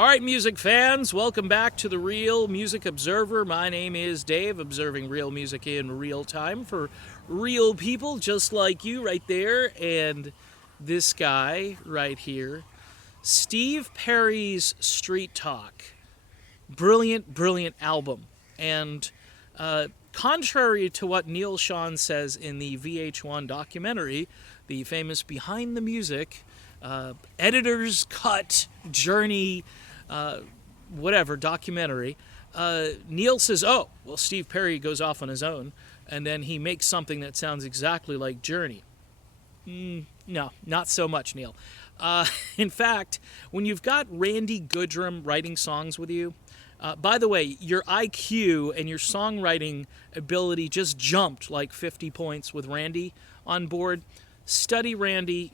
All right, music fans, welcome back to the Real Music Observer. My name is Dave, observing real music in real time for real people just like you right there, and this guy right here, Steve Perry's Street Talk. Brilliant, brilliant album. And contrary to what Neil Sean says in the VH1 documentary, the famous Behind the Music, editor's cut journey, whatever documentary, Neil says, "Oh, well, Steve Perry goes off on his own, and then he makes something that sounds exactly like Journey." No, not so much, Neil. In fact, when you've got Randy Goodrem writing songs with you, by the way, your IQ and your songwriting ability just jumped like 50 points with Randy on board. Study Randy.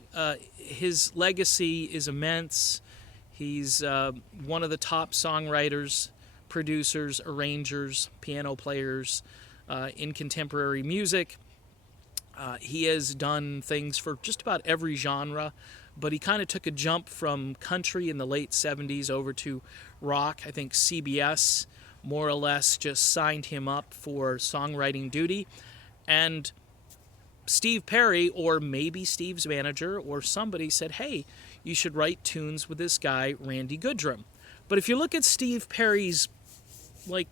His legacy is immense. He's one of the top songwriters, producers, arrangers, piano players in contemporary music. He has done things for just about every genre, but he kind of took a jump from country in the late 70s over to rock. I think CBS more or less just signed him up for songwriting duty. And Steve Perry, or maybe Steve's manager or somebody, said, "Hey, you should write tunes with this guy, Randy Goodrem." But if you look at Steve Perry's, like,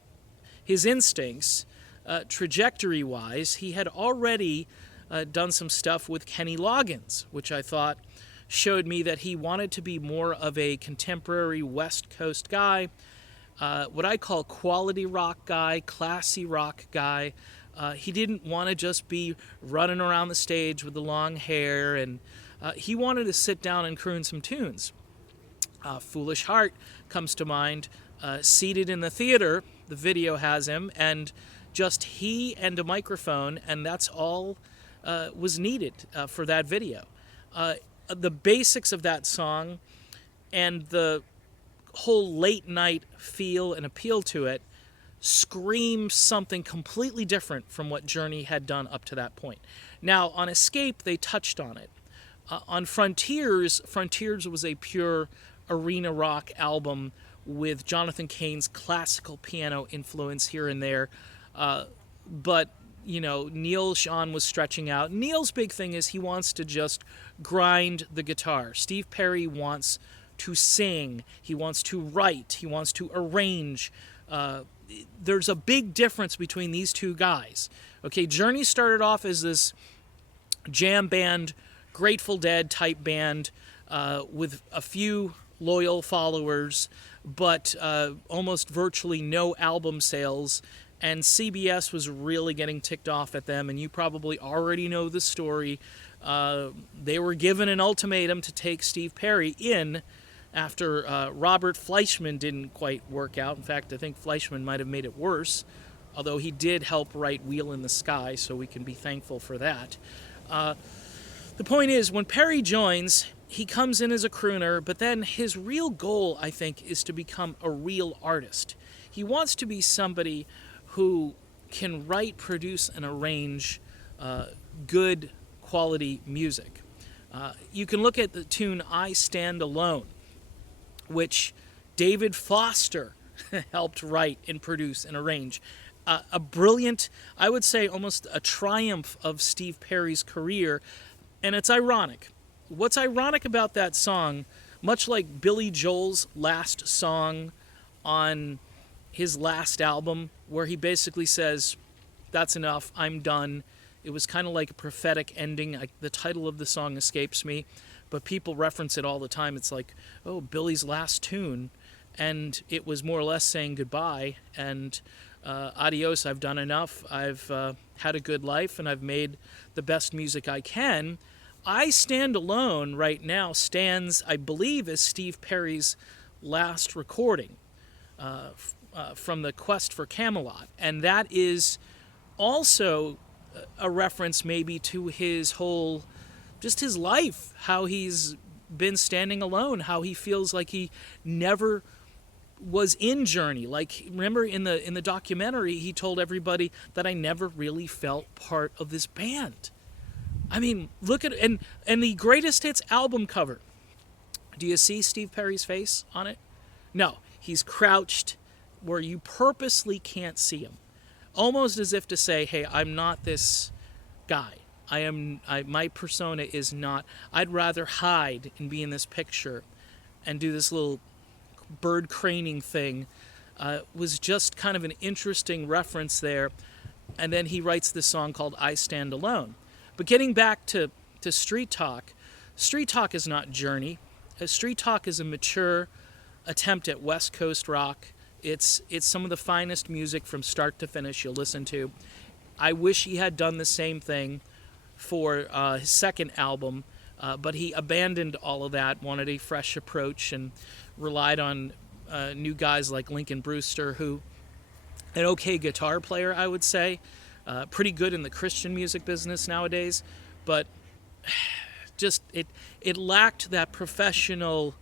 his instincts, trajectory-wise, he had already done some stuff with Kenny Loggins, which I thought showed me that he wanted to be more of a contemporary West Coast guy, what I call quality rock guy, classy rock guy. He didn't want to just be running around the stage with the long hair, and he wanted to sit down and croon some tunes. Foolish Heart comes to mind. Seated in the theater, the video has him, and just he and a microphone, and that's all was needed for that video. The basics of that song and the whole late night feel and appeal to it screams something completely different from what Journey had done up to that point. Now, on Escape, they touched on it. On Frontiers was a pure arena rock album with Jonathan Cain's classical piano influence here and there. But, you know, Neil Sean was stretching out. Neil's big thing is he wants to just grind the guitar. Steve Perry wants to sing. He wants to write. He wants to arrange. There's a big difference between these two guys. Okay, Journey started off as this jam band, Grateful Dead type band with a few loyal followers, but almost virtually no album sales. And CBS was really getting ticked off at them, and you probably already know the story. They were given an ultimatum to take Steve Perry in after Robert Fleischman didn't quite work out. In fact, I think Fleischman might have made it worse, although he did help write Wheel in the Sky, so we can be thankful for that. The point is, when Perry joins, he comes in as a crooner, but then his real goal, I think, is to become a real artist. He wants to be somebody who can write, produce, and arrange good quality music. You can look at the tune I Stand Alone, which David Foster helped write and produce and arrange. A brilliant, I would say almost a triumph of Steve Perry's career, and it's ironic. What's ironic about that song, much like Billy Joel's last song on his last album, where he basically says, "That's enough, I'm done." It was kind of like a prophetic ending. The title of the song escapes me, but people reference it all the time. It's like, oh, Billy's last tune, and it was more or less saying goodbye, and adios, I've done enough, I've had a good life, and I've made the best music I can. I Stand Alone right now stands, I believe, as Steve Perry's last recording from the Quest for Camelot, and that is also a reference maybe to his whole, just his life, how he's been standing alone, how he feels like he never was in Journey. Like, remember in the documentary, he told everybody that I never really felt part of this band. I mean, look at, and the Greatest Hits album cover. Do you see Steve Perry's face on it? No, he's crouched where you purposely can't see him, almost as if to say, "Hey, I'm not this guy. My persona is not. I'd rather hide and be in this picture, and do this little bird craning thing." Was just kind of an interesting reference there. And then he writes this song called "I Stand Alone." But getting back to Street Talk is not Journey. Street Talk is a mature attempt at West Coast rock. It's some of the finest music from start to finish you'll listen to. I wish he had done the same thing for his second album, but he abandoned all of that, wanted a fresh approach, and relied on new guys like Lincoln Brewster, who an okay guitar player, I would say, pretty good in the Christian music business nowadays, but just it lacked that professional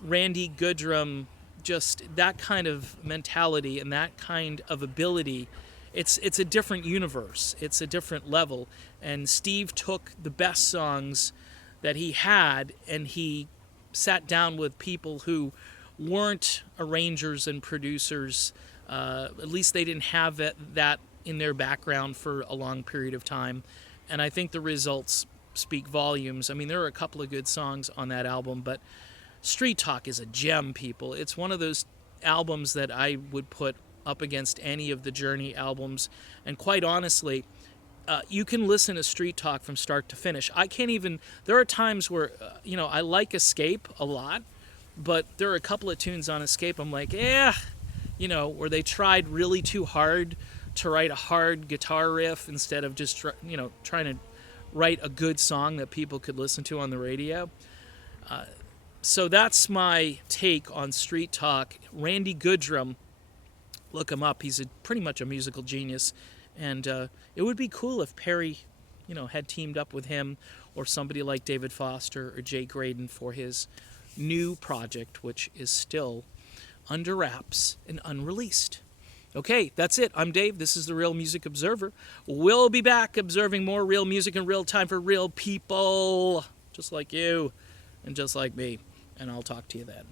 Randy Goodrem, just that kind of mentality and that kind of ability. It's a different universe. It's a different level. And Steve took the best songs that he had, and he sat down with people who weren't arrangers and producers. At least they didn't have that in their background for a long period of time. And I think the results speak volumes. I mean, there are a couple of good songs on that album, but Street Talk is a gem, people. It's one of those albums that I would put up against any of the Journey albums. And quite honestly, you can listen to Street Talk from start to finish. I can't even, there are times where, I like Escape a lot, but there are a couple of tunes on Escape I'm like, where they tried really too hard to write a hard guitar riff instead of just, trying to write a good song that people could listen to on the radio. So that's my take on Street Talk. Randy Goodrem, look him up. He's pretty much a musical genius. And it would be cool if Perry, had teamed up with him or somebody like David Foster or Jay Graydon for his new project, which is still under wraps and unreleased. Okay, that's it. I'm Dave. This is the Real Music Observer. We'll be back observing more real music in real time for real people, just like you and just like me. And I'll talk to you then.